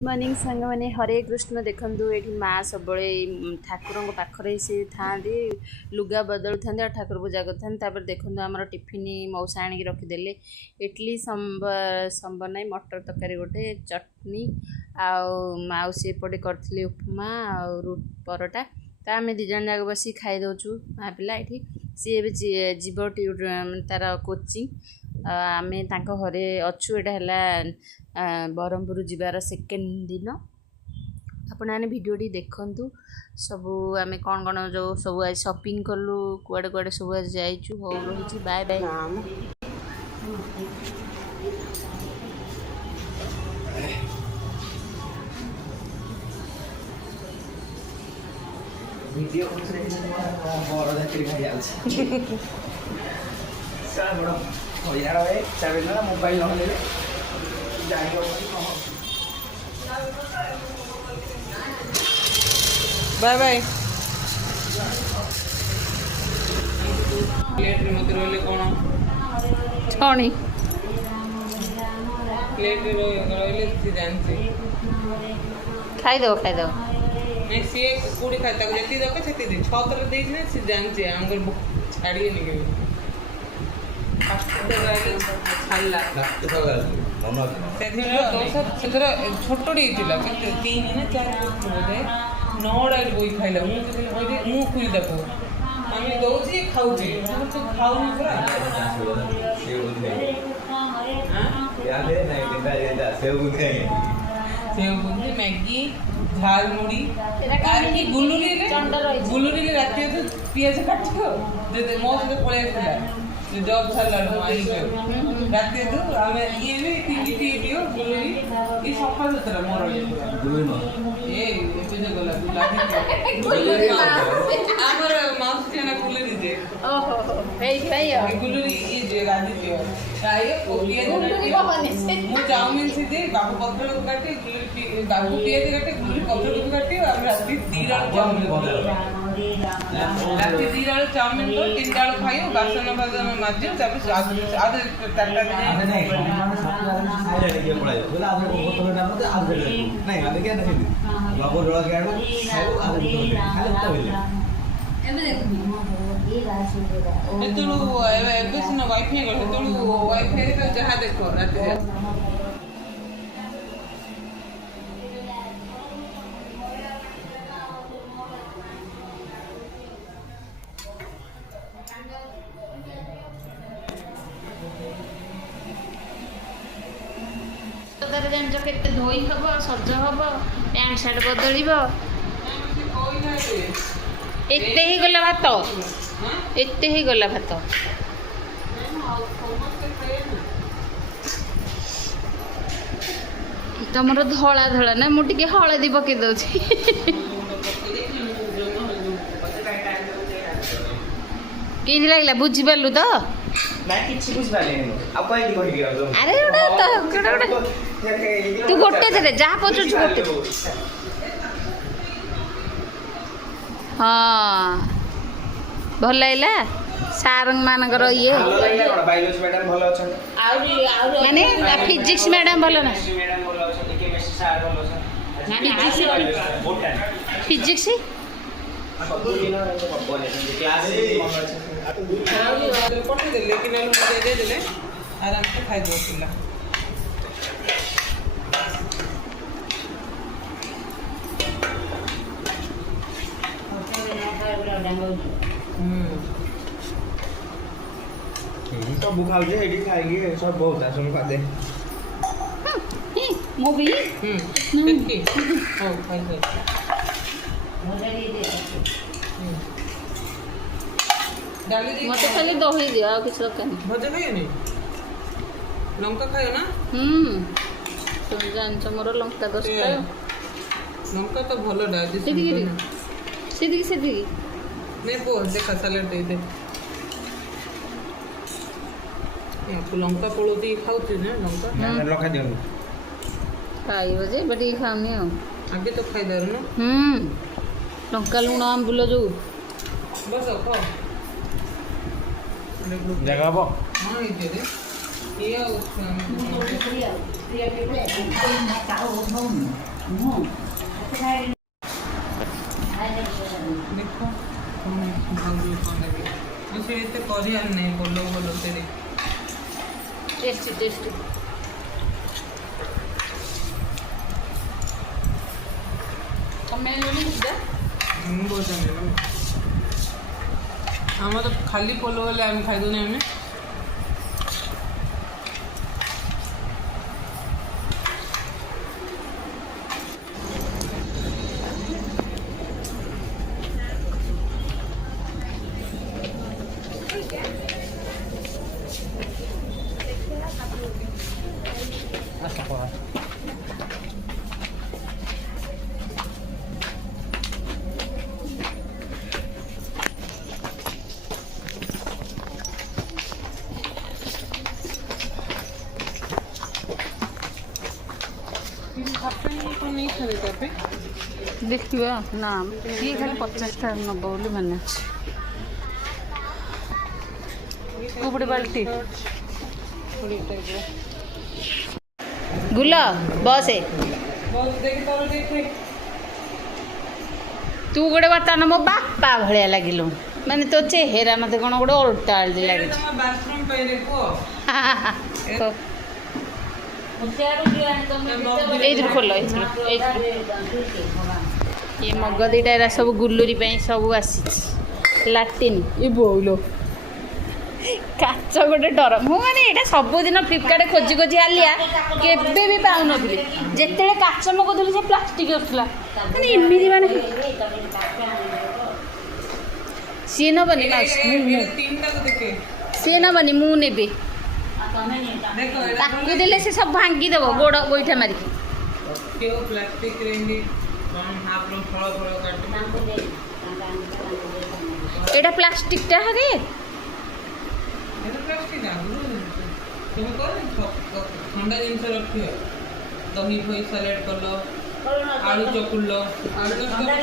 morning सांग मैंने हरे कृष्ण देखु ये माँ सब ठाकुर पाखे सी था लुगा बदलु था ठाकुर पूजा कर देखो आम टिफिन मौसा आण रखीदे इडली संबर ना मटर तरकारी गोटे चटनी आउसी एपटे करी उपमा और परोटा तो आम दिज जाक बस खाई दौचु माँ पिला ये सी जीव तार कोचिंग आम घरे अच्छु यहाँ बरहमपुर जीवार सेकेंड दिन आपण मैंने भिडियोटी देखु सब आम कौन कौन जो सब आज शॉपिंग कलु कुआड़े कुआड़े सब आज जाइचु हो रही बाय बाय वीडियो बड़ चाकरी खाई बड़ हजार है चाबी ना मोबाइल बाय बाय प्लेट रे मत रहले कोन छणी प्लेट रे रहले सी जानसी खाई दो नहीं सी कुड़ी खाता जति दक छति दे छ तर देई ने सी जानसी हमर छाड़िए नि के छोटी तीन ना चार नौड़ा बोई खाइला मुँह खुई देखो आम दौची खाऊे खाऊ पूरा सेव बुंदी मैगी झाल मुड़ी गुलुरी राति पियाज काट मो सहित पलि जॉब छाड़ा राति आम ये भी गुलुरी ये सफा सुतरा मोर आमर माउसी ना गुलुरी दे गुलुरी ये गाधी मु चाउमिन से दे बाबू पत्र को काटे बाबू पियाज काटे गुलुरी पत्र को काटे और राति 2 राति 2 चाउमिन को 3 खाइयो बासन बासन माजियो तब आधे टाटा नहीं साइड पड़ायो बोला आधे बोतल डाल दे आधे नहीं आधे क्या नहीं बाबू रोला के आडो खाइयो आधे बोतल खाली तो होले एबे देखो ये राशि देगा एतुलु एबे सिना वाईफाई गले एतुलु वाईफाई रे जहा देखो राति जान के धोई हम सज हम पैंट सार्ट बदल एते ही गला भात एते ही गला भात तुमर धला धला ना मुझे हलदी पकई दौची कि लगला बुझीपारू तो अरे तू गोटे थे जहाँ पचुच गोटे हाँ भल लगे सार मानकर ये माने फिजिक्स मैडम भल ना फिजिक्स आराम से खाई दो सब खाऊे एडी खाइए सब बहुत आसन खा दे मो भी देखी ओ खाई दे डाली दी मते खाली दही दियो आ किछ दरकार नहीं भजा खाइए नहीं लंका खायो ना तुम जान मोर लंका दोस्त लंका तो भलो डायजेशन सीधी नहीं पो देखा सैलेड दे दे आपको लंका पड़ोती खाऊती ना लंका लंका दियो खाइबो जे बटी खाउनी हो आगे तो खाई दर ना लंका लुण आंबुल जो बस खाओ जगह बो हां ये दे ये देखो मुझे एते करियार नहीं बोलो बोलो तेरे टेस्टी टेस्टी हम तो खाली पोलो वाले हम खाई दूने हमें नहीं खरीदा पे देखिए ना ये खाली 50 नब बोली मैंने कुबड़ी बाल्टी गुला बस बहुत देखी तारो देखे तू गोटे बर्तमान मो बापा भाया लगिलु माने तो चेहरा मत कौन गोटे उल्टा लगे बाथरूम पे देखो खोल ये मग दीटा सब गुलुरी सब आसी लाट्रिन ये बोलो काच गोटे डर मुझे यहाँ सबुदिन फ्लिपकार्ट खोजी खोजी आलिया केबे भी पाऊन जिते काच मगुली से प्लास्टिक आसला मैंने एमती माने सी नबनी सी नबनी मुझे देले से सब भांगी देव गोड़ गोईठा मारिकी प्लास्टिक एटा प्लास्टिक टा हरे ठंडा जिन रख दही फही सालाड कल आलू चकुल ठंडा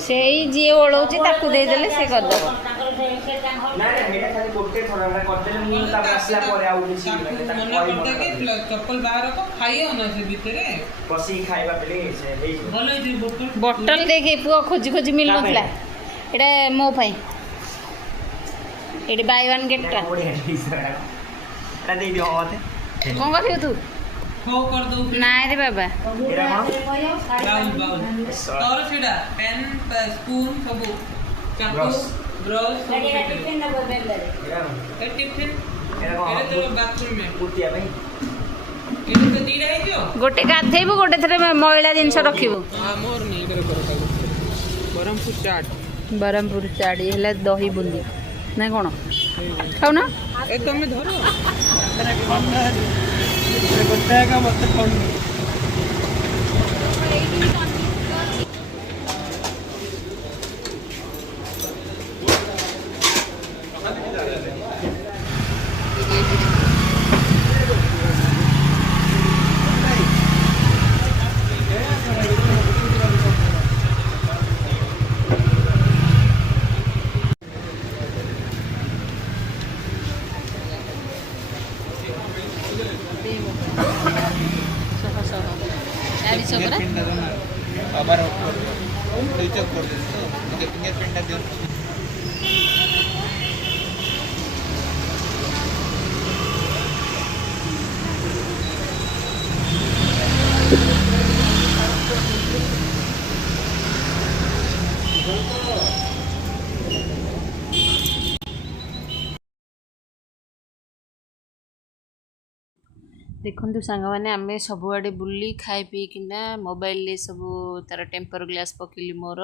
से जी ओढ़ देदेले से करदेव चप्पल बाहर खाई बोतल देखिए पुआ खोजी खोजी मिल ना ये मो पाई ये बाय वन गेट कौन कर तू कर दो ना रे बाबा बाउल बाउल तोर सीधा पेन स्पून सब चाकू ब्रश सब टिफिन तो बाथरूम में पुटिया भाई ये तो दी रही जो गोटे गाधेबू गोटे थरे मैला जिनस रखिबू हां मोर नहीं करे बरहमपुर चाट ये है दही बूंदी ना कौन खाऊ ना ए तुम धरो আবার রিচার্জ করে দিন তো ওকে ফিঙ্গারপ্রিন্টটা দিন देखु सांग मैंने आम सबुआड़े बुली खाई पीकिना मोबाइल सब तार टेम्पर ग्लास पकईली मोर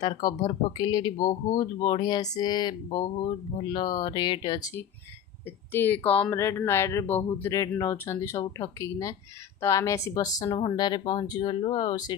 तार कभर पकईली ये बहुत बढ़िया से बहुत भल रेट अच्छी एत कम रेट नयागढ़ बहुत रेट नौ सब ठकिना तो आम आसी बसन भंडार पहुँची गलु आ